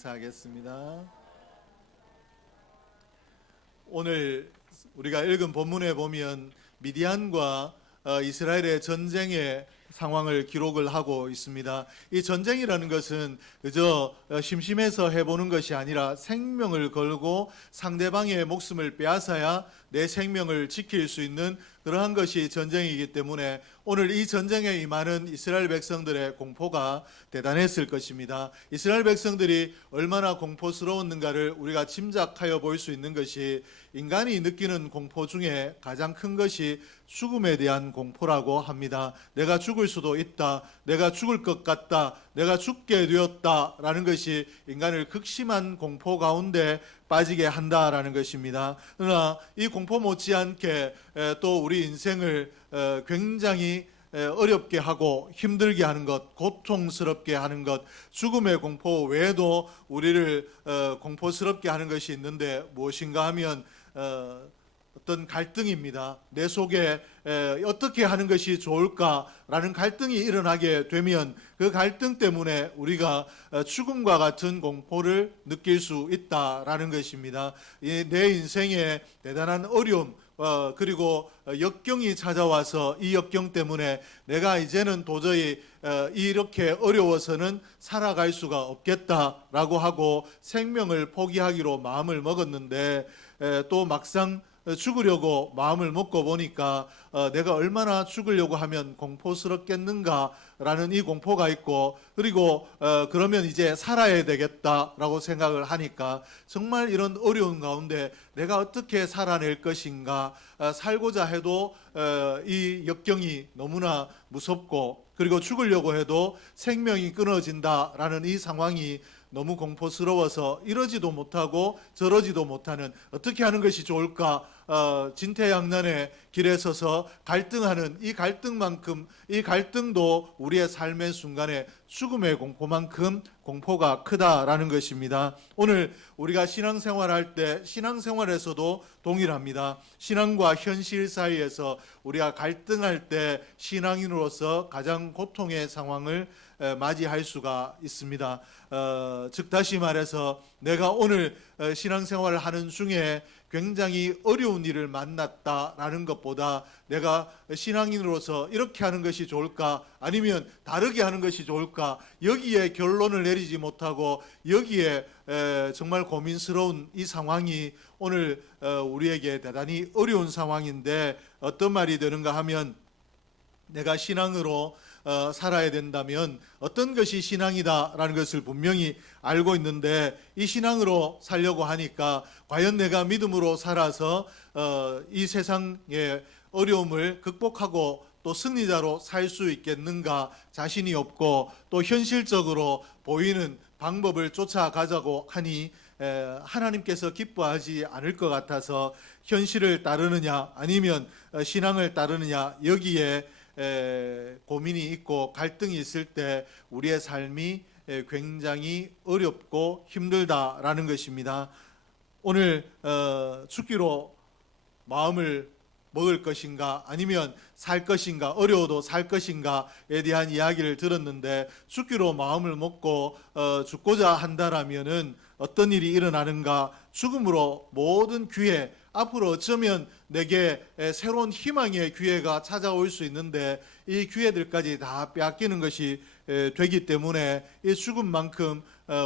인사하겠습니다. 오늘 우리가 읽은 본문에 보면 미디안과 이스라엘의 전쟁의 상황을 기록을 하고 있습니다. 이 전쟁이라는 것은 그저 심심해서 해보는 것이 아니라 생명을 걸고 상대방의 목숨을 빼앗아야 내 생명을 지킬 수 있는 그러한 것이 전쟁이기 때문에 오늘 이 전쟁에 임하는 이스라엘 백성들의 공포가 대단했을 것입니다. 이스라엘 백성들이 얼마나 공포스러웠는가를 우리가 짐작하여 볼 수 있는 것이, 인간이 느끼는 공포 중에 가장 큰 것이 죽음에 대한 공포라고 합니다. 내가 죽을 수도 있다, 내가 죽을 것 같다, 내가 죽게 되었다라는 것이 인간을 극심한 공포 가운데 빠지게 한다라는 것입니다. 그러나 이 공포 못지않게 또 우리 인생을 굉장히 어렵게 하고 힘들게 하는 것, 고통스럽게 하는 것, 죽음의 공포 외에도 우리를 공포스럽게 하는 것이 있는데 무엇인가 하면 어떤 갈등입니다. 내 속에 어떻게 하는 것이 좋을까라는 갈등이 일어나게 되면 그 갈등 때문에 우리가 죽음과 같은 공포를 느낄 수 있다라는 것입니다. 내 인생에 대단한 어려움, 그리고 역경이 찾아와서 이 역경 때문에 내가 이제는 도저히 이렇게 어려워서는 살아갈 수가 없겠다라고 하고 생명을 포기하기로 마음을 먹었는데 또 막상 죽으려고 마음을 먹고 보니까 내가 얼마나 죽으려고 하면 공포스럽겠는가라는 이 공포가 있고, 그리고 그러면 이제 살아야 되겠다라고 생각을 하니까 정말 이런 어려운 가운데 내가 어떻게 살아낼 것인가, 살고자 해도 이 역경이 너무나 무섭고, 그리고 죽으려고 해도 생명이 끊어진다라는 이 상황이 너무 공포스러워서 이러지도 못하고 저러지도 못하는, 어떻게 하는 것이 좋을까, 진퇴양난의 길에 서서 갈등하는 이 갈등만큼, 이 갈등도 우리의 삶의 순간에 죽음의 공포만큼 공포가 크다라는 것입니다. 오늘 우리가 신앙생활할 때 신앙생활에서도 동일합니다. 신앙과 현실 사이에서 우리가 갈등할 때 신앙인으로서 가장 고통의 상황을 맞이할 수가 있습니다. 즉 다시 말해서 내가 오늘 신앙생활을 하는 중에 굉장히 어려운 일을 만났다라는 것보다 내가 신앙인으로서 이렇게 하는 것이 좋을까, 아니면 다르게 하는 것이 좋을까, 여기에 결론을 내리지 못하고 여기에 정말 고민스러운 이 상황이 오늘 우리에게 대단히 어려운 상황인데, 어떤 말이 되는가 하면, 내가 신앙으로 살아야 된다면 어떤 것이 신앙이다라는 것을 분명히 알고 있는데, 이 신앙으로 살려고 하니까 과연 내가 믿음으로 살아서 이 세상의 어려움을 극복하고 또 승리자로 살 수 있겠는가 자신이 없고, 또 현실적으로 보이는 방법을 쫓아가자고 하니 하나님께서 기뻐하지 않을 것 같아서 현실을 따르느냐 아니면 신앙을 따르느냐, 여기에 고민이 있고 갈등이 있을 때 우리의 삶이 굉장히 어렵고 힘들다라는 것입니다. 오늘 죽기로 마음을 먹을 것인가 아니면 살 것인가, 어려워도 살 것인가에 대한 이야기를 들었는데, 죽기로 마음을 먹고 죽고자 한다라면은 어떤 일이 일어나는가, 죽음으로 모든 기회, 앞으로 어쩌면 내게 새로운 희망의 기회가 찾아올 수 있는데 이 기회들까지 다 빼앗기는 것이 되기 때문에 이 죽음만큼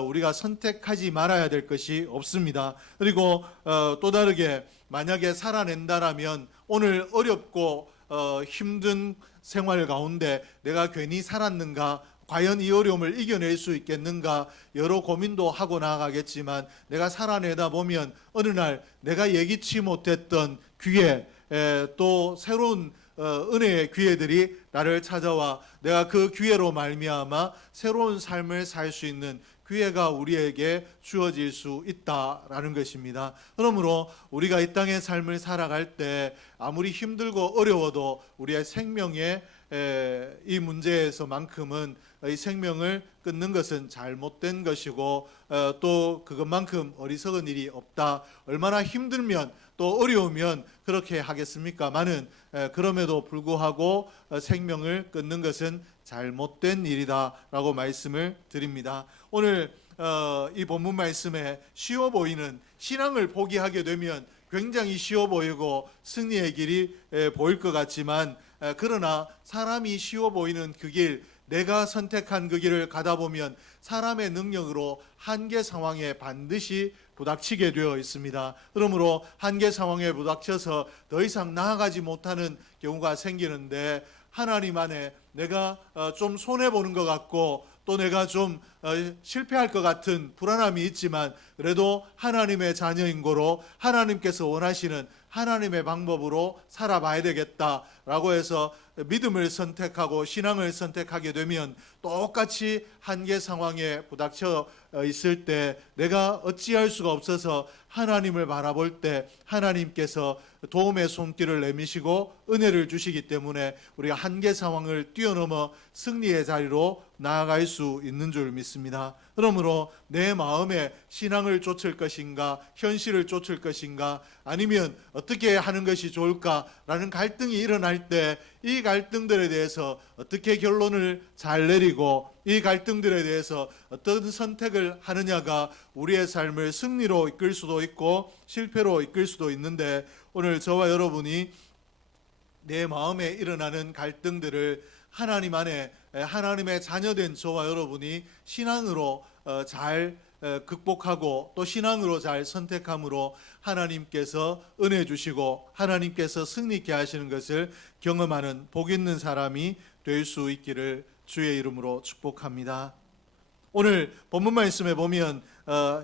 우리가 선택하지 말아야 될 것이 없습니다. 그리고 또 다르게 만약에 살아낸다라면 오늘 어렵고 힘든 생활 가운데 내가 괜히 살았는가, 과연 이 어려움을 이겨낼 수 있겠는가, 여러 고민도 하고 나아가겠지만 내가 살아내다 보면 어느 날 내가 예기치 못했던 기회, 또 새로운 은혜의 기회들이 나를 찾아와 내가 그 기회로 말미암아 새로운 삶을 살 수 있는 기회가 우리에게 주어질 수 있다라는 것입니다. 그러므로 우리가 이 땅의 삶을 살아갈 때 아무리 힘들고 어려워도 우리의 생명의 이 문제에서만큼은 이 생명을 끊는 것은 잘못된 것이고 또 그것만큼 어리석은 일이 없다. 얼마나 힘들면 또 어려우면 그렇게 하겠습니까마는 그럼에도 불구하고 생명을 끊는 것은 잘못된 일이다라고 말씀을 드립니다. 오늘 이 본문 말씀에 쉬워 보이는 신앙을 포기하게 되면 굉장히 쉬워 보이고 승리의 길이 보일 것 같지만 그러나 사람이 쉬워 보이는 그 길, 내가 선택한 그 길을 가다 보면 사람의 능력으로 한계 상황에 반드시 부닥치게 되어 있습니다. 그러므로 한계 상황에 부닥쳐서 더 이상 나아가지 못하는 경우가 생기는데 하나님 안에 내가 좀 손해보는 것 같고 또 내가 좀 실패할 것 같은 불안함이 있지만 그래도 하나님의 자녀인 고로 하나님께서 원하시는 하나님의 방법으로 살아봐야 되겠다라고 해서 믿음을 선택하고 신앙을 선택하게 되면 똑같이 한계 상황에 부닥쳐 있을 때 내가 어찌할 수가 없어서 하나님을 바라볼 때 하나님께서 도움의 손길을 내미시고 은혜를 주시기 때문에 우리가 한계 상황을 뛰어넘어 승리의 자리로 나아갈 수 있는 줄 믿습니다. 그러므로 내 마음에 신앙을 쫓을 것인가 현실을 쫓을 것인가 아니면 어떻게 하는 것이 좋을까라는 갈등이 일어날 때 이 갈등들에 대해서 어떻게 결론을 잘 내리고 이 갈등들에 대해서 어떤 선택을 하느냐가 우리의 삶을 승리로 이끌 수도 있고 실패로 이끌 수도 있는데 오늘 저와 여러분이 내 마음에 일어나는 갈등들을 하나님 안에 하나님의 자녀된 저와 여러분이 신앙으로 잘 극복하고 또 신앙으로 잘 선택함으로 하나님께서 은혜 주시고 하나님께서 승리케 하시는 것을 경험하는 복 있는 사람이 될 수 있기를 주의 이름으로 축복합니다. 오늘 본문 말씀에 보면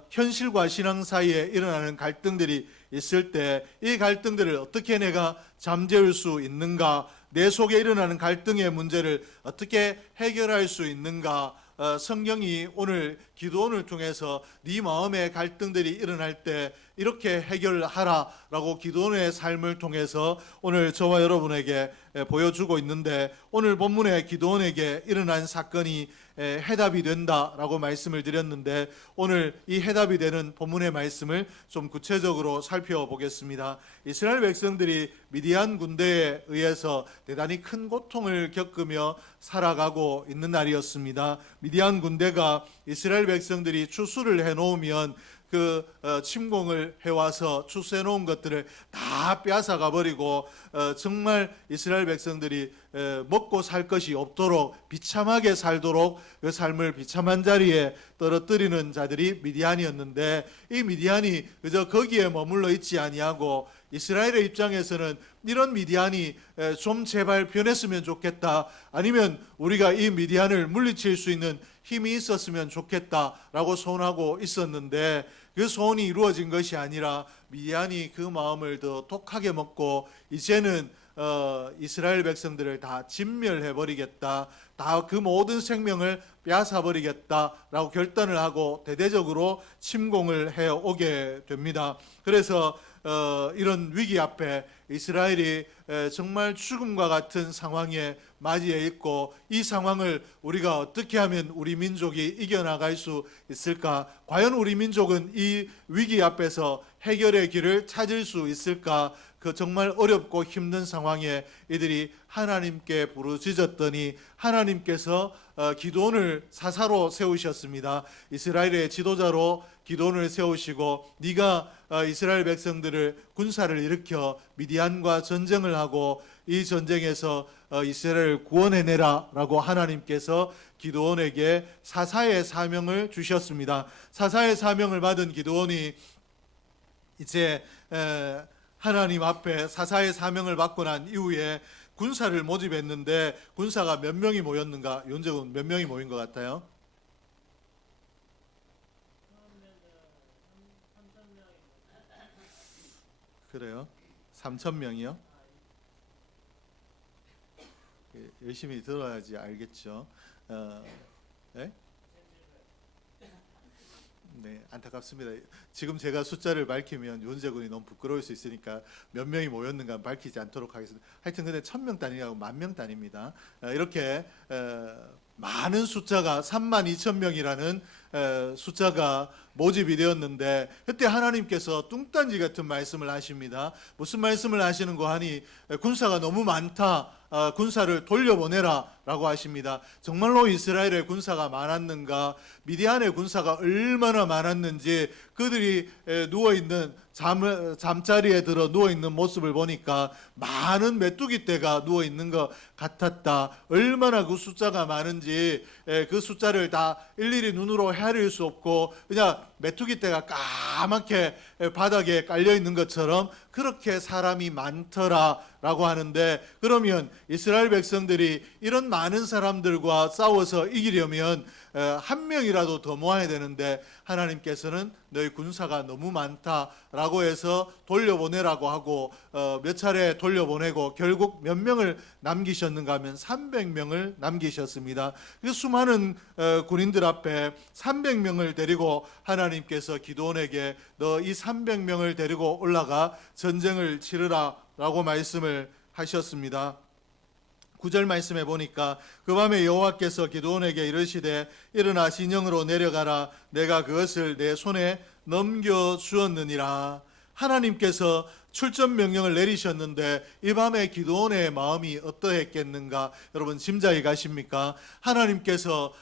현실과 신앙 사이에 일어나는 갈등들이 있을 때 이 갈등들을 어떻게 내가 잠재울 수 있는가, 내 속에 일어나는 갈등의 문제를 어떻게 해결할 수 있는가, 성경이 오늘 기도원을 통해서 네 마음의 갈등들이 일어날 때 이렇게 해결하라라고 기도원의 삶을 통해서 오늘 저와 여러분에게 보여주고 있는데 오늘 본문에 기도원에게 일어난 사건이 해답이 된다라고 말씀을 드렸는데 오늘 이 해답이 되는 본문의 말씀을 좀 구체적으로 살펴보겠습니다. 이스라엘 백성들이 미디안 군대에 의해서 대단히 큰 고통을 겪으며 살아가고 있는 날이었습니다. 미디안 군대가 이스라엘 백성들이 추수를 해놓으면 그 침공을 해와서 추수해 놓은 것들을 다 빼앗아가 버리고 정말 이스라엘 백성들이 먹고 살 것이 없도록 비참하게 살도록 그 삶을 비참한 자리에 떨어뜨리는 자들이 미디안이었는데 이 미디안이 그저 거기에 머물러 있지 아니하고 이스라엘의 입장에서는 이런 미디안이 좀 제발 변했으면 좋겠다, 아니면 우리가 이 미디안을 물리칠 수 있는 힘이 있었으면 좋겠다라고 소원하고 있었는데 그 소원이 이루어진 것이 아니라 미디안이 그 마음을 더 독하게 먹고 이제는 이스라엘 백성들을 다 진멸해 버리겠다, 다 그 모든 생명을 빼앗아 버리겠다라고 결단을 하고 대대적으로 침공을 해 오게 됩니다. 그래서 이런 위기 앞에 이스라엘이 정말 죽음과 같은 상황에 맞이해 있고 이 상황을 우리가 어떻게 하면 우리 민족이 이겨나갈 수 있을까? 과연 우리 민족은 이 위기 앞에서 해결의 길을 찾을 수 있을까? 그 정말 어렵고 힘든 상황에 이들이 하나님께 부르짖었더니 하나님께서 기드온을 사사로 세우셨습니다. 이스라엘의 지도자로 기드온을 세우시고 네가 이스라엘 백성들을 군사를 일으켜 미디안과 전쟁을 하고 이 전쟁에서 이스라엘을 구원해내라 라고 하나님께서 기드온에게 사사의 사명을 주셨습니다. 사사의 사명을 받은 기드온이 이제 하나님 앞에 사사의 사명을 받고 난 이후에 군사를 모집했는데 군사가 몇 명이 모였는가? 윤정은 몇 명이 모인 것 같아요? 그래요? 3,000명이요? 열심히 들어야지 알겠죠. 네? 네, 안타깝습니다. 지금 제가 숫자를 밝히면 윤재군이 너무 부끄러울 수 있으니까 몇 명이 모였는가 밝히지 않도록 하겠습니다. 하여튼 근데 1,000명 단위하고 10,000명 단위입니다. 이렇게 많은 숫자가 32,000명이라는 숫자가 모집이 되었는데 그때 하나님께서 뚱딴지 같은 말씀을 하십니다. 무슨 말씀을 하시는 거 하니 군사가 너무 많다. 군사를 돌려보내라라고 하십니다. 정말로 이스라엘의 군사가 많았는가? 미디안의 군사가 얼마나 많았는지 그들이 누워있는 잠자리에 들어 누워있는 모습을 보니까 많은 메뚜기 떼가 누워있는 것 같았다. 얼마나 그 숫자가 많은지 그 숫자를 다 일일이 눈으로 헤아릴 수 없고 그냥 메뚜기 떼가 까맣게 바닥에 깔려있는 것처럼 그렇게 사람이 많더라라고 하는데, 그러면 이스라엘 백성들이 이런 많은 사람들과 싸워서 이기려면 한 명이라도 더 모아야 되는데 하나님께서는 너희 군사가 너무 많다라고 해서 돌려보내라고 하고 몇 차례 돌려보내고 결국 몇 명을 남기셨는가 하면 300명을 남기셨습니다. 그 수많은 군인들 앞에 300명을 데리고 하나님께서 기드온에게 너 이 300명을 데리고 올라가 전쟁을 치르라 라고 말씀을 하셨습니다. 9절 말씀에 보니까 그 밤에 여호와께서 기드온에게 이르시되 일어나 진영으로 내려가라 내가 그것을 내 손에 넘겨주었느니라. 하나님께서 출전 명령을 내리셨는데 이 밤에 기드온의 마음이 어떠했겠는가? 여러분 짐작이 가십니까? 하나님께서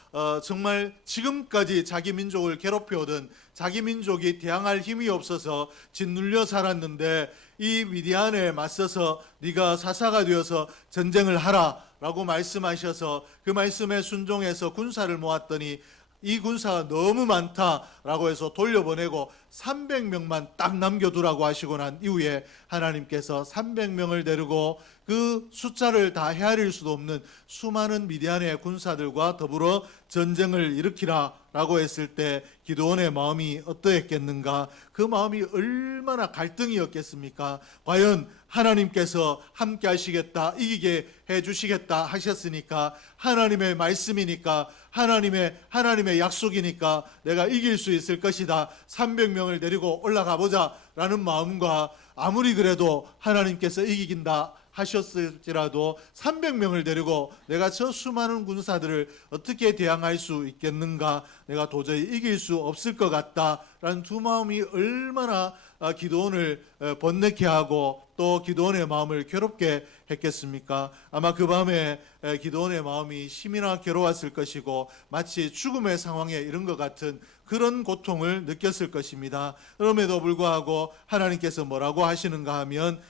정말 지금까지 자기 민족을 괴롭혀오던 자기 민족이 대항할 힘이 없어서 짓눌려 살았는데 이 미디안에 맞서서 네가 사사가 되어서 전쟁을 하라 라고 말씀하셔서 그 말씀에 순종해서 군사를 모았더니 이 군사가 너무 많다라고 해서 돌려보내고 300명만 딱 남겨두라고 하시고 난 이후에 하나님께서 300명을 데리고 그 숫자를 다 헤아릴 수도 없는 수많은 미디안의 군사들과 더불어 전쟁을 일으키라 라고 했을 때 기드온의 마음이 어떠했겠는가? 그 마음이 얼마나 갈등이었겠습니까? 과연 하나님께서 함께 하시겠다, 이기게 해주시겠다 하셨으니까 하나님의 말씀이니까 하나님의 약속이니까 내가 이길 수 있을 것이다, 300명을 데리고 올라가 보자 라는 마음과 아무리 그래도 하나님께서 이기긴다 하셨을지라도 300명을 데리고 내가 저 수많은 군사들을 어떻게 대항할 수 있겠는가, 내가 도저히 이길 수 없을 것 같다라는 두 마음이 얼마나 기드온을 번뇌케 하고 또 기드온의 마음을 괴롭게 했겠습니까? 아마 그 밤에 기드온의 마음이 심이나 괴로웠을 것이고 마치 죽음의 상황에 이른 것 같은 그런 고통을 느꼈을 것입니다. 그럼에도 불구하고 하나님께서 뭐라고 하시는가 하면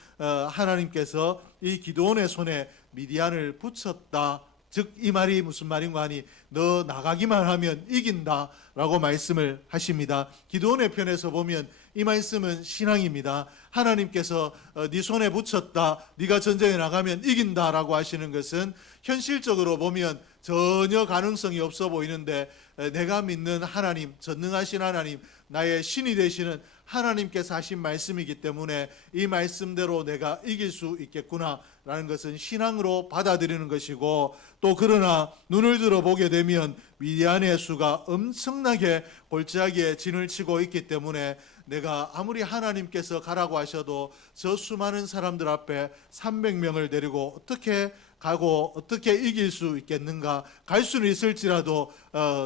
하나님께서 이 기드온의 손에 미디안을 붙였다. 즉 이 말이 무슨 말인가 하니 너 나가기만 하면 이긴다 라고 말씀을 하십니다. 기드온의 편에서 보면 이 말씀은 신앙입니다. 하나님께서 네 손에 붙였다, 네가 전쟁에 나가면 이긴다 라고 하시는 것은 현실적으로 보면 전혀 가능성이 없어 보이는데 내가 믿는 하나님, 전능하신 하나님, 나의 신이 되시는 하나님께서 하신 말씀이기 때문에 이 말씀대로 내가 이길 수 있겠구나 라는 것은 신앙으로 받아들이는 것이고, 또 그러나 눈을 들어보게 되면 미디안의 수가 엄청나게 골짜기에 진을 치고 있기 때문에 내가 아무리 하나님께서 가라고 하셔도 저 수많은 사람들 앞에 300명을 데리고 어떻게 가고 어떻게 이길 수 있겠는가? 갈 수는 있을지라도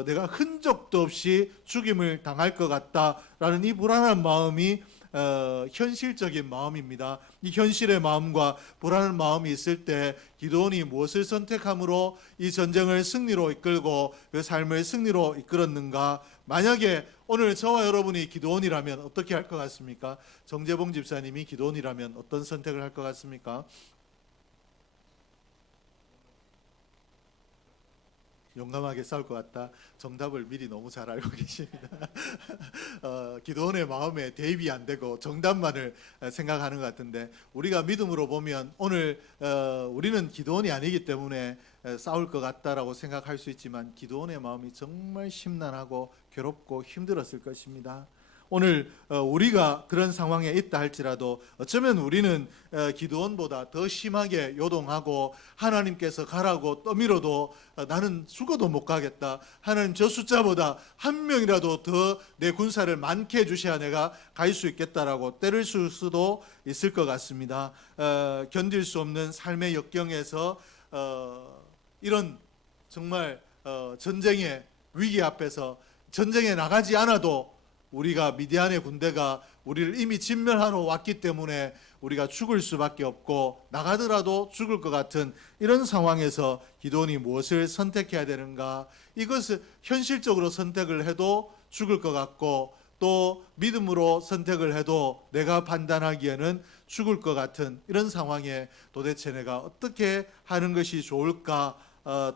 내가 흔적도 없이 죽임을 당할 것 같다라는 이 불안한 마음이 현실적인 마음입니다. 이 현실의 마음과 불안한 마음이 있을 때 기드온이 무엇을 선택함으로 이 전쟁을 승리로 이끌고 그 삶을 승리로 이끌었는가? 만약에 오늘 저와 여러분이 기드온이라면 어떻게 할 것 같습니까? 정재봉 집사님이 기드온이라면 어떤 선택을 할 것 같습니까? 용감하게 싸울 것 같다. 정답을 미리 너무 잘 알고 계십니다. 기드온의 마음에 대입이 안 되고 정답만을 생각하는 것 같은데, 우리가 믿음으로 보면 오늘 우리는 기드온이 아니기 때문에 싸울 것 같다라고 생각할 수 있지만 기드온의 마음이 정말 심란하고 괴롭고 힘들었을 것입니다. 오늘 우리가 그런 상황에 있다 할지라도 어쩌면 우리는 기드온보다 더 심하게 요동하고 하나님께서 가라고 떠밀어도 나는 죽어도 못 가겠다, 하나님 저 숫자보다 한 명이라도 더 내 군사를 많게 해주셔야 내가 갈 수 있겠다라고 때를 쓸 수도 있을 것 같습니다. 견딜 수 없는 삶의 역경에서 이런 정말 전쟁의 위기 앞에서 전쟁에 나가지 않아도 우리가 미디안의 군대가 우리를 이미 진멸하러 왔기 때문에 우리가 죽을 수밖에 없고 나가더라도 죽을 것 같은 이런 상황에서 기드온이 무엇을 선택해야 되는가? 이것을 현실적으로 선택을 해도 죽을 것 같고 또 믿음으로 선택을 해도 내가 판단하기에는 죽을 것 같은 이런 상황에 도대체 내가 어떻게 하는 것이 좋을까?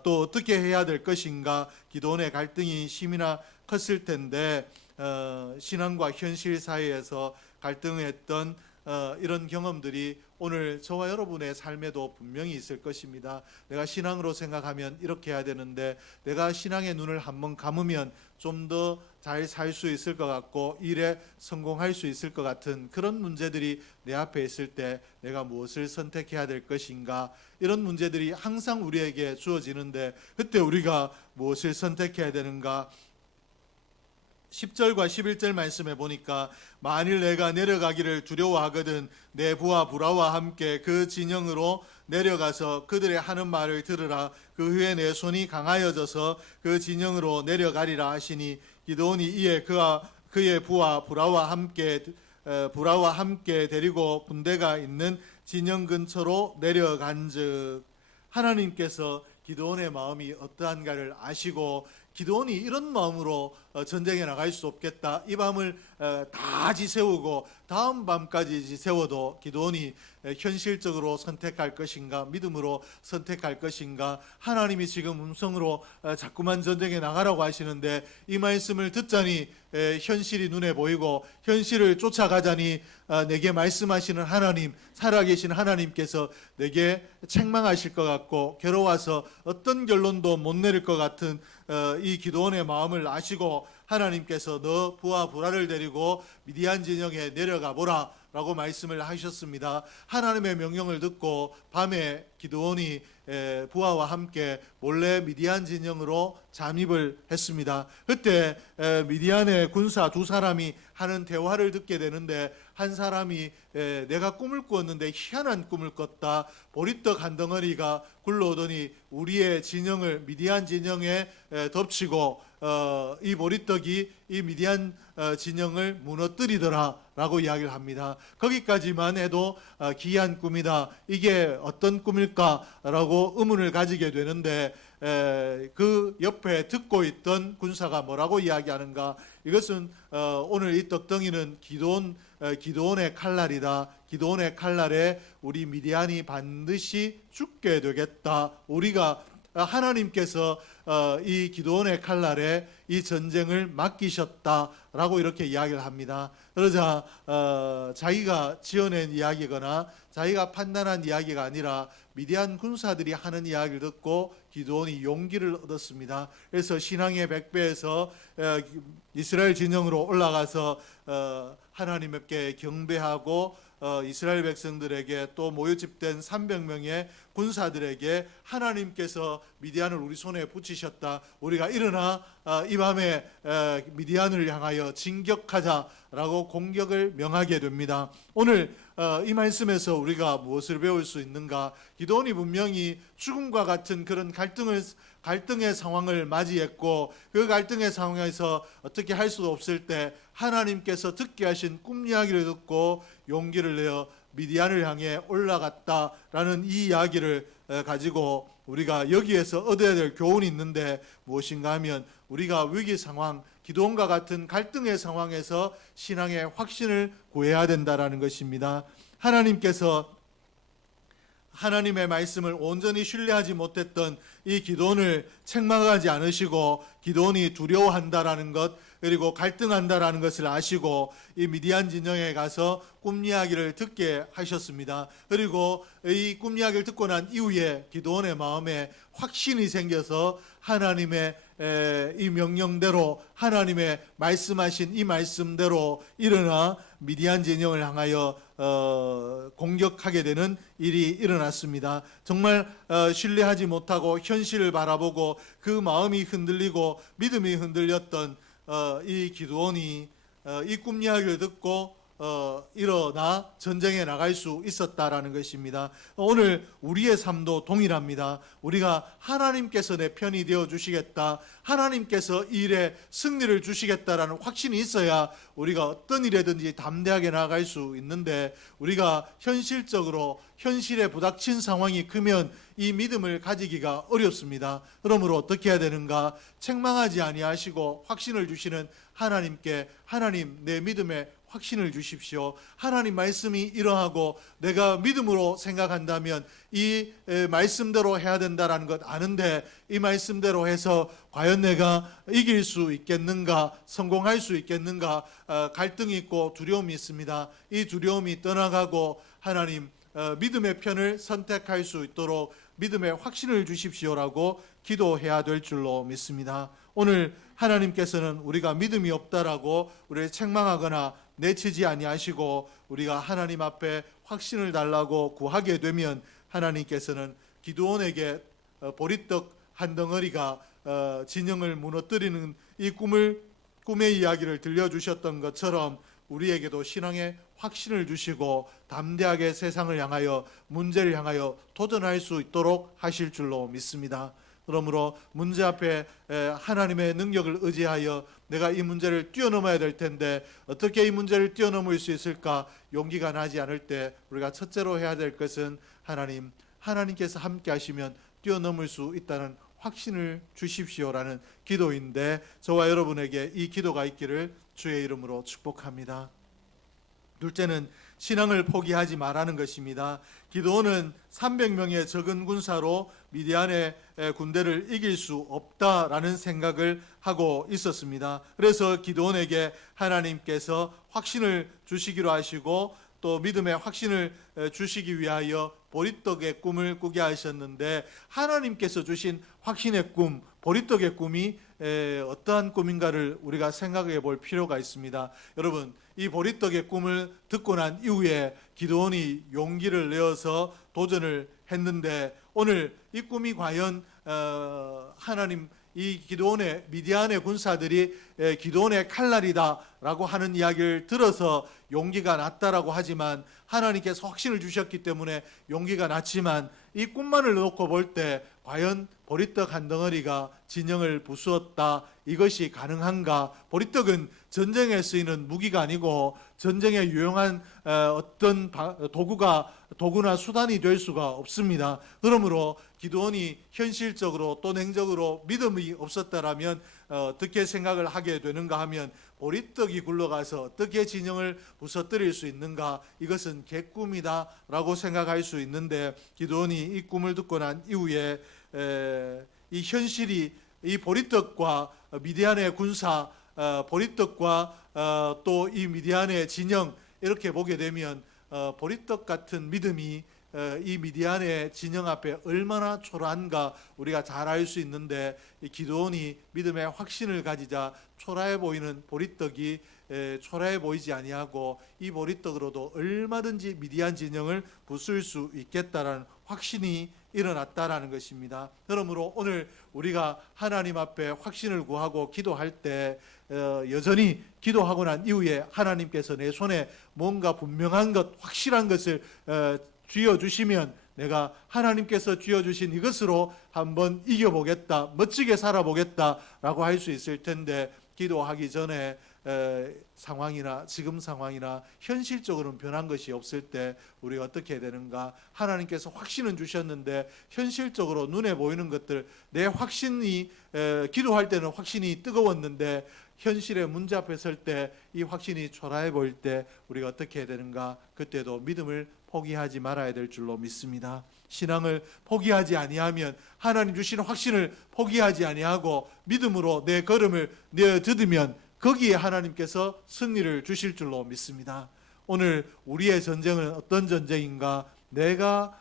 또 어떻게 해야 될 것인가? 기드온의 갈등이 심이나 컸을 텐데 신앙과 현실 사이에서 갈등했던 이런 경험들이 오늘 저와 여러분의 삶에도 분명히 있을 것입니다. 내가 신앙으로 생각하면 이렇게 해야 되는데 내가 신앙의 눈을 한번 감으면 좀 더 잘 살 수 있을 것 같고 일에 성공할 수 있을 것 같은 그런 문제들이 내 앞에 있을 때 내가 무엇을 선택해야 될 것인가? 이런 문제들이 항상 우리에게 주어지는데 그때 우리가 무엇을 선택해야 되는가? 10절과 11절 말씀에 보니까 만일 내가 내려가기를 두려워하거든 내 부하 부라와 함께 그 진영으로 내려가서 그들의 하는 말을 들으라. 그 후에 내 손이 강하여져서 그 진영으로 내려가리라 하시니 기드온이 이에 그의 부하 부라와 함께 데리고 군대가 있는 진영 근처로 내려간즉 하나님께서 기드온의 마음이 어떠한가를 아시고 기드온이 이런 마음으로 전쟁에 나갈 수 없겠다. 이 밤을 다 지새우고 다음 밤까지 지새워도 기드온이 현실적으로 선택할 것인가 믿음으로 선택할 것인가 하나님이 지금 음성으로 자꾸만 전쟁에 나가라고 하시는데 이 말씀을 듣자니 현실이 눈에 보이고 현실을 쫓아가자니 내게 말씀하시는 하나님 살아계신 하나님께서 내게 책망하실 것 같고 괴로워서 어떤 결론도 못 내릴 것 같은 이 기드온의 마음을 아시고 하나님께서 너 부하 부라를 데리고 미디안 진영에 내려가 보라 라고 말씀을 하셨습니다. 하나님의 명령을 듣고 밤에 기드온이 부하와 함께 몰래 미디안 진영으로 잠입을 했습니다. 그때 미디안의 군사 두 사람이 하는 대화를 듣게 되는데 한 사람이 내가 꿈을 꾸었는데 희한한 꿈을 꿨다. 보리떡 한 덩어리가 굴러오더니 우리의 진영을 미디안 진영에 덮치고 이 보리떡이 이 미디안 진영을 무너뜨리더라 라고 이야기를 합니다. 거기까지만 해도 기이한 꿈이다. 이게 어떤 꿈일까 라고 의문을 가지게 되는데 그 옆에 듣고 있던 군사가 뭐라고 이야기하는가? 이것은 오늘 이 떡덩이는 기드온의 칼날이다. 기드온의 칼날에 우리 미디안이 반드시 죽게 되겠다. 우리가 하나님께서 이 기드온의 칼날에 이 전쟁을 맡기셨다라고 이렇게 이야기를 합니다. 그러자 자기가 지어낸 이야기거나 자기가 판단한 이야기가 아니라 미디안 군사들이 하는 이야기를 듣고 기드온이 용기를 얻었습니다. 그래서 신앙의 백배에서 이스라엘 진영으로 올라가서 하나님께 경배하고 이스라엘 백성들에게 또 모여집된 300명의 군사들에게 하나님께서 미디안을 우리 손에 붙이셨다. 우리가 일어나 이 밤에 미디안을 향하여 진격하자라고 공격을 명하게 됩니다. 오늘 이 말씀에서 우리가 무엇을 배울 수 있는가? 기드온이 분명히 죽음과 같은 그런 갈등의 상황을 맞이했고 그 갈등의 상황에서 어떻게 할 수도 없을 때 하나님께서 듣게 하신 꿈 이야기를 듣고 용기를 내어 미디안을 향해 올라갔다라는 이 이야기를 가지고 우리가 여기에서 얻어야 될 교훈이 있는데 무엇인가 하면 우리가 위기 상황, 기드온과 같은 갈등의 상황에서 신앙의 확신을 구해야 된다라는 것입니다. 하나님께서 하나님의 말씀을 온전히 신뢰하지 못했던 이 기드온을 책망하지 않으시고 기드온이 두려워한다라는 것 그리고 갈등한다라는 것을 아시고 이 미디안 진영에 가서 꿈 이야기를 듣게 하셨습니다. 그리고 이 꿈 이야기를 듣고 난 이후에 기드온의 마음에 확신이 생겨서 하나님의 이 명령대로 하나님의 말씀하신 이 말씀대로 일어나 미디안 진영을 향하여 공격하게 되는 일이 일어났습니다. 정말 신뢰하지 못하고 현실을 바라보고 그 마음이 흔들리고 믿음이 흔들렸던 이 기드온이 이 꿈 이야기를 듣고 일어나 전쟁에 나갈 수 있었다라는 것입니다. 오늘 우리의 삶도 동일합니다. 우리가 하나님께서 내 편이 되어 주시겠다, 하나님께서 이 일에 승리를 주시겠다라는 확신이 있어야 우리가 어떤 일에든지 담대하게 나아갈 수 있는데, 우리가 현실적으로 현실에 부닥친 상황이 크면 이 믿음을 가지기가 어렵습니다. 그러므로 어떻게 해야 되는가? 책망하지 아니하시고 확신을 주시는 하나님께, 하나님 내 믿음에 확신을 주십시오. 하나님 말씀이 이러하고 내가 믿음으로 생각한다면 이 말씀대로 해야 된다라는 것 아는데, 이 말씀대로 해서 과연 내가 이길 수 있겠는가, 성공할 수 있겠는가, 갈등이 있고 두려움이 있습니다. 이 두려움이 떠나가고 하나님 믿음의 편을 선택할 수 있도록 믿음의 확신을 주십시오라고 기도해야 될 줄로 믿습니다. 오늘 하나님께서는 우리가 믿음이 없다라고 우리를 책망하거나 내치지 아니하시고, 우리가 하나님 앞에 확신을 달라고 구하게 되면 하나님께서는 기드온에게 보리떡 한 덩어리가 진영을 무너뜨리는 이 꿈의 이야기를 들려주셨던 것처럼 우리에게도 신앙의 확신을 주시고 담대하게 세상을 향하여, 문제를 향하여 도전할 수 있도록 하실 줄로 믿습니다. 그러므로 문제 앞에 하나님의 능력을 의지하여 내가 이 문제를 뛰어넘어야 될 텐데 어떻게 이 문제를 뛰어넘을 수 있을까 용기가 나지 않을 때 우리가 첫째로 해야 될 것은 하나님께서 함께 하시면 뛰어넘을 수 있다는 확신을 주십시오라는 기도인데, 저와 여러분에게 이 기도가 있기를 주의 이름으로 축복합니다. 둘째는 신앙을 포기하지 말라는 것입니다. 기드온은 300명의 적은 군사로 미디안의 군대를 이길 수 없다라는 생각을 하고 있었습니다. 그래서 기드온에게 하나님께서 확신을 주시기로 하시고 또 믿음의 확신을 주시기 위하여 보리떡의 꿈을 꾸게 하셨는데, 하나님께서 주신 확신의 꿈, 보리떡의 꿈이 어떠한 꿈인가를 우리가 생각해 볼 필요가 있습니다. 여러분, 이 보리떡의 꿈을 듣고 난 이후에 기드온이 용기를 내어서 도전을 했는데, 오늘 이 꿈이 과연 하나님, 이 기드온의 미디안의 군사들이 기드온의 칼날이다라고 하는 이야기를 들어서 용기가 났다라고 하지만, 하나님께서 확신을 주셨기 때문에 용기가 났지만, 이 꿈만을 놓고 볼 때 과연 보리떡 한 덩어리가 진영을 부수었다, 이것이 가능한가? 보리떡은 전쟁에 쓰이는 무기가 아니고 전쟁에 유용한 어떤 도구나 수단이 될 수가 없습니다. 그러므로 기드온이 현실적으로 또 냉적으로 믿음이 없었다라면 어떻게 생각을 하게 되는가 하면, 보리떡이 굴러가서 어떻게 진영을 부서뜨릴 수 있는가, 이것은 개꿈이다라고 생각할 수 있는데, 기드온이 이 꿈을 듣고 난 이후에 이 현실이, 이 보리떡과 미디안의 군사, 보리떡과 또 이 미디안의 진영, 이렇게 보게 되면 보리떡 같은 믿음이 이 미디안의 진영 앞에 얼마나 초라한가 우리가 잘 알 수 있는데, 이 기드온이 믿음의 확신을 가지자 초라해 보이는 보리떡이 초라해 보이지 아니하고 이 보리떡으로도 얼마든지 미디안 진영을 부술 수 있겠다라는 확신이 일어났다라는 것입니다. 그러므로 오늘 우리가 하나님 앞에 확신을 구하고 기도할 때 여전히 기도하고 난 이후에 하나님께서 내 손에 뭔가 분명한 것, 확실한 것을 쥐어주시면 내가 하나님께서 쥐어주신 이것으로 한번 이겨보겠다, 멋지게 살아보겠다라고 할 수 있을 텐데, 기도하기 전에 지금 상황이나 현실적으로는 변한 것이 없을 때 우리가 어떻게 해야 되는가? 하나님께서 확신은 주셨는데 현실적으로 눈에 보이는 것들, 내 확신이 기도할 때는 확신이 뜨거웠는데 현실의 문제 앞에 설 때 이 확신이 초라해 보일 때 우리가 어떻게 해야 되는가? 그때도 믿음을 포기하지 말아야 될 줄로 믿습니다. 신앙을 포기하지 아니하면, 하나님 주시는 확신을 포기하지 아니하고 믿음으로 내 걸음을 내어드으면 거기에 하나님께서 승리를 주실 줄로 믿습니다. 오늘 우리의 전쟁은 어떤 전쟁인가? 내가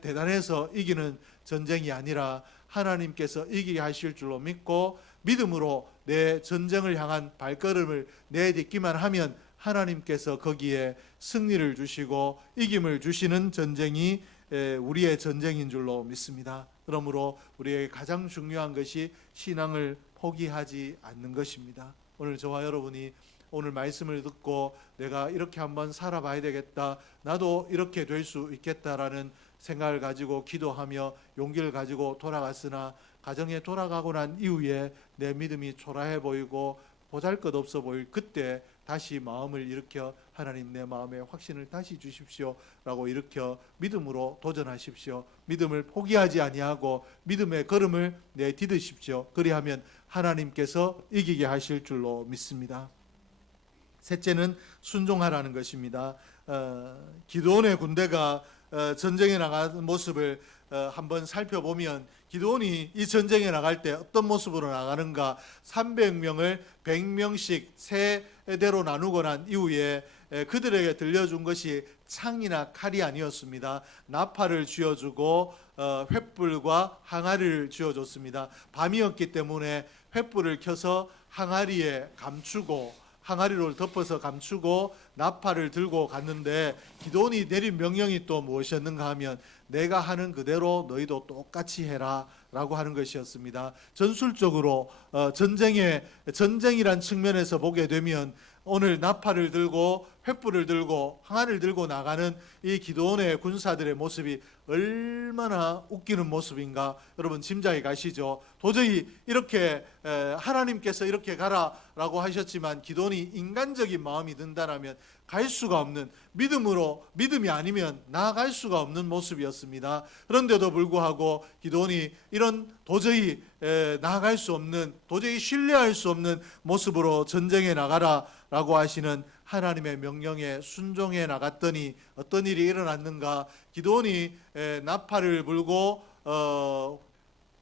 대단해서 이기는 전쟁이 아니라 하나님께서 이기게 하실 줄로 믿고 믿음으로 내 전쟁을 향한 발걸음을 내딛기만 하면 하나님께서 거기에 승리를 주시고 이김을 주시는 전쟁이 우리의 전쟁인 줄로 믿습니다. 그러므로 우리에게 가장 중요한 것이 신앙을 포기하지 않는 것입니다. 오늘 저와 여러분이 오늘 말씀을 듣고 내가 이렇게 한번 살아봐야 되겠다, 나도 이렇게 될 수 있겠다라는 생각을 가지고 기도하며 용기를 가지고 돌아갔으나 가정에 돌아가고 난 이후에 내 믿음이 초라해 보이고 보잘것없어 보일 그때 다시 마음을 일으켜 하나님, 내 마음에 확신을 다시 주십시오 라고 일으켜 믿음으로 도전하십시오. 믿음을 포기하지 아니하고 믿음의 걸음을 내디디십시오. 그리하면 하나님께서 이기게 하실 줄로 믿습니다. 셋째는 순종하라는 것입니다. 기드온의 군대가 전쟁에 나가는 모습을 한번 살펴보면 기드온이 이 전쟁에 나갈 때 어떤 모습으로 나가는가, 300명을 100명씩 세대로 나누고 난 이후에 그들에게 들려준 것이 창이나 칼이 아니었습니다. 나팔을 쥐어주고 횃불과 항아리를 쥐어줬습니다. 밤이었기 때문에 횃불을 켜서 항아리에 감추고 항아리로 덮어서 감추고 나팔을 들고 갔는데, 기드온이 내린 명령이 또 무엇이었는가 하면 내가 하는 그대로 너희도 똑같이 해라 라고 하는 것이었습니다. 전술적으로 전쟁이란 측면에서 보게 되면 오늘 나팔을 들고 횃불을 들고 항아리를 들고 나가는 이 기드온의 군사들의 모습이 얼마나 웃기는 모습인가 여러분 짐작이 가시죠. 도저히 이렇게 하나님께서 이렇게 가라라고 하셨지만 기드온이 인간적인 마음이 든다라면 갈 수가 없는, 믿음이 아니면 나아갈 수가 없는 모습이었습니다. 그런데도 불구하고 기드온이 이런 도저히 나아갈 수 없는, 도저히 신뢰할 수 없는 모습으로 전쟁에 나가라라고 하시는 하나님의 명령에 순종해 나갔더니 어떤 일이 일어났는가. 기드온이 나팔을 불고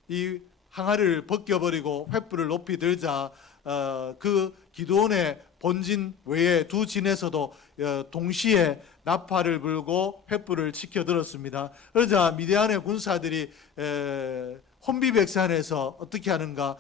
이 항아리를 벗겨버리고 횃불을 높이 들자 그 기드온의 본진 외에 두 진에서도 동시에 나팔을 불고 횃불을 치켜들었습니다. 그러자 미디안의 군사들이 혼비백산해서 어떻게 하는가,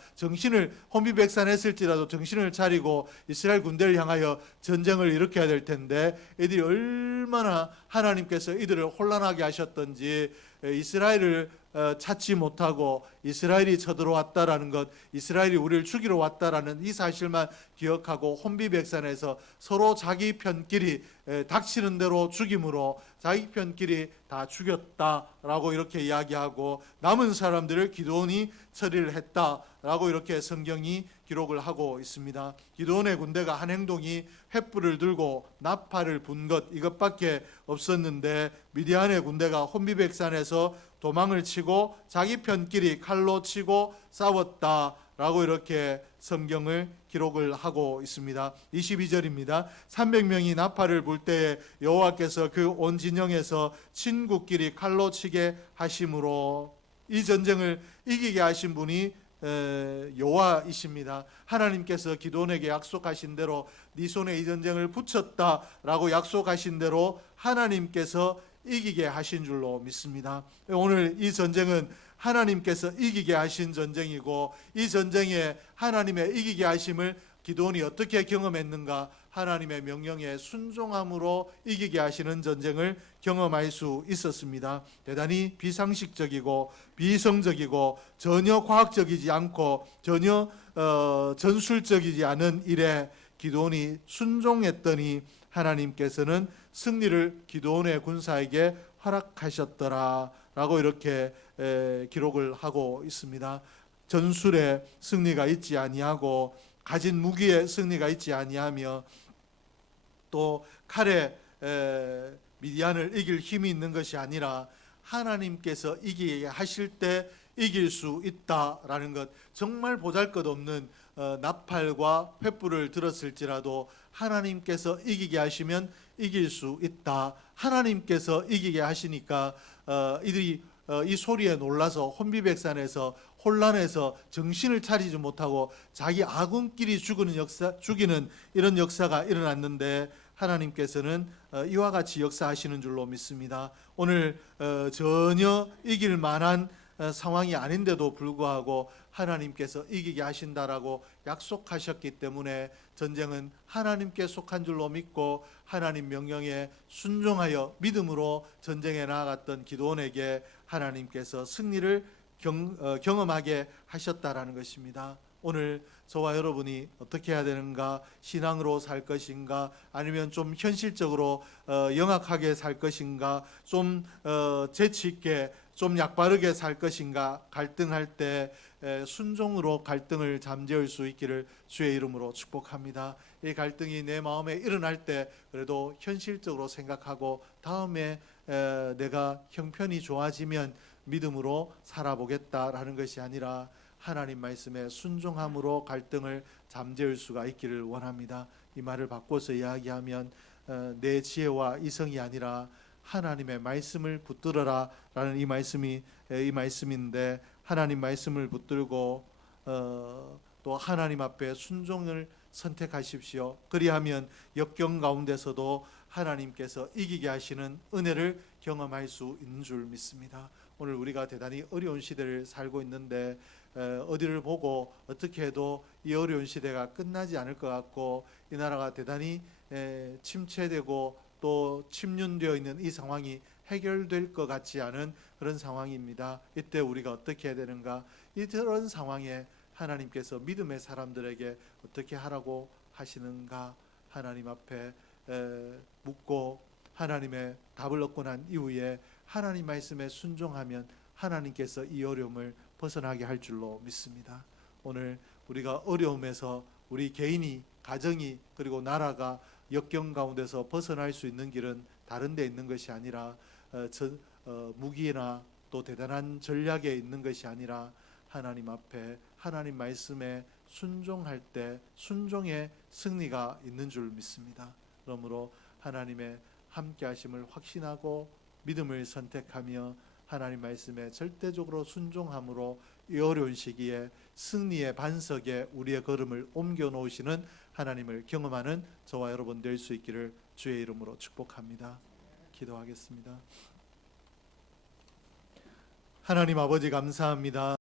혼비백산했을지라도 정신을 차리고 이스라엘 군대를 향하여 전쟁을 일으켜야 될 텐데 이들이 얼마나 하나님께서 이들을 혼란하게 하셨던지 이스라엘을 찾지 못하고 이스라엘이 쳐들어왔다라는 것, 이스라엘이 우리를 죽이러 왔다라는 이 사실만 기억하고 혼비백산해서 서로 자기 편끼리 닥치는 대로 죽임으로 자기 편끼리 다 죽였다라고 이렇게 이야기하고 남은 사람들을 기드온이 처리를 했다라고 이렇게 성경이 기록을 하고 있습니다. 기드온의 군대가 한 행동이 횃불을 들고 나팔을 분 것, 이것밖에 없었는데 미디안의 군대가 혼비백산해서 도망을 치고 자기 편끼리 칼로 치고 싸웠다라고 이렇게 성경을 기록을 하고 있습니다. 22절입니다. 300명이 나팔을 불 때에 여호와께서 그 온 진영에서 친구끼리 칼로 치게 하심으로, 이 전쟁을 이기게 하신 분이 여호와이십니다. 하나님께서 기드온에게 약속하신 대로 네 손에 이 전쟁을 붙였다라고 약속하신 대로 하나님께서 이기게 하신 줄로 믿습니다. 오늘 이 전쟁은 하나님께서 이기게 하신 전쟁이고, 이 전쟁에 하나님의 이기게 하심을 기드온이 어떻게 경험했는가, 하나님의 명령에 순종함으로 이기게 하시는 전쟁을 경험할 수 있었습니다. 대단히 비상식적이고 비이성적이고 전혀 과학적이지 않고 전혀 전술적이지 않은 일에 기드온이 순종했더니 하나님께서는 승리를 기드온의 군사에게 허락하셨더라라고 이렇게 기록을 하고 있습니다. 전술에 승리가 있지 아니하고 가진 무기에 승리가 있지 아니하며 또 칼에 미디안을 이길 힘이 있는 것이 아니라 하나님께서 이기게 하실 때 이길 수 있다라는 것, 정말 보잘것없는 나팔과 횃불을 들었을지라도 하나님께서 이기게 하시면 이길 수 있다. 하나님께서 이기게 하시니까 이들이 이 소리에 놀라서 혼비백산해서 혼란해서 정신을 차리지 못하고 자기 아군끼리 죽이는 이런 역사가 일어났는데 하나님께서는 이와 같이 역사하시는 줄로 믿습니다. 오늘 전혀 이길 만한 상황이 아닌데도 불구하고 하나님께서 이기게 하신다라고 약속하셨기 때문에 전쟁은 하나님께 속한 줄로 믿고 하나님 명령에 순종하여 믿음으로 전쟁에 나아갔던 기드온에게 하나님께서 승리를 경험하게 하셨다라는 것입니다. 오늘 저와 여러분이 어떻게 해야 되는가, 신앙으로 살 것인가, 아니면 좀 현실적으로 영악하게 살 것인가, 좀 재치 있게 좀 약바르게 살 것인가, 갈등할 때 순종으로 갈등을 잠재울 수 있기를 주의 이름으로 축복합니다. 이 갈등이 내 마음에 일어날 때 그래도 현실적으로 생각하고 다음에 내가 형편이 좋아지면 믿음으로 살아보겠다라는 것이 아니라 하나님 말씀에 순종함으로 갈등을 잠재울 수가 있기를 원합니다. 이 말을 바꿔서 이야기하면 내 지혜와 이성이 아니라 하나님의 말씀을 붙들어라 라는 이 말씀인데, 하나님 말씀을 붙들고 또 하나님 앞에 순종을 선택하십시오. 그리하면 역경 가운데서도 하나님께서 이기게 하시는 은혜를 경험할 수 있는 줄 믿습니다. 오늘 우리가 대단히 어려운 시대를 살고 있는데 어디를 보고 어떻게 해도 이 어려운 시대가 끝나지 않을 것 같고, 이 나라가 대단히 침체되고 또 침륜되어 있는 이 상황이 해결될 것 같지 않은 그런 상황입니다. 이때 우리가 어떻게 해야 되는가? 이런 상황에 하나님께서 믿음의 사람들에게 어떻게 하라고 하시는가? 하나님 앞에 묻고 하나님의 답을 얻고 난 이후에 하나님 말씀에 순종하면 하나님께서 이 어려움을 벗어나게 할 줄로 믿습니다. 오늘 우리가 어려움에서 우리 개인이, 가정이, 그리고 나라가 역경 가운데서 벗어날 수 있는 길은 다른 데 있는 것이 아니라 무기나 또 대단한 전략에 있는 것이 아니라 하나님 앞에 하나님 말씀에 순종할 때 순종의 승리가 있는 줄 믿습니다. 그러므로 하나님의 함께 하심을 확신하고 믿음을 선택하며 하나님 말씀에 절대적으로 순종함으로 이 어려운 시기에 승리의 반석에 우리의 걸음을 옮겨 놓으시는 하나님을 경험하는 저와 여러분 될 수 있기를 주의 이름으로 축복합니다. 기도하겠습니다. 하나님 아버지 감사합니다.